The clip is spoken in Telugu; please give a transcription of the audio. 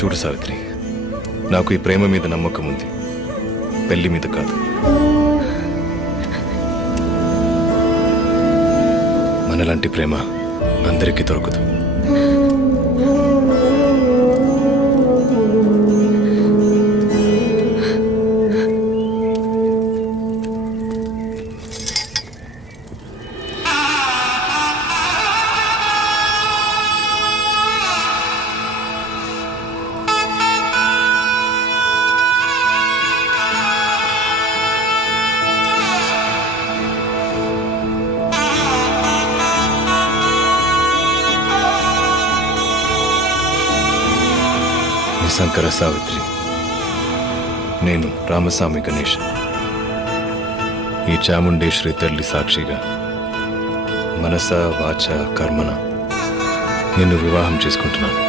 చూడు సావిత్రి, నాకు ఈ ప్రేమ మీద నమ్మకం ఉంది, పెళ్లి మీద కాదు. మనలాంటి ప్రేమ అందరికీ దొరకదు. శంకర సావిత్రి, నేను రామస్వామి గణేష్ ఈ చాముండేశ్వరి తల్లి సాక్షిగా మనస వాచ కర్మన నిన్ను వివాహం చేసుకుంటున్నాను.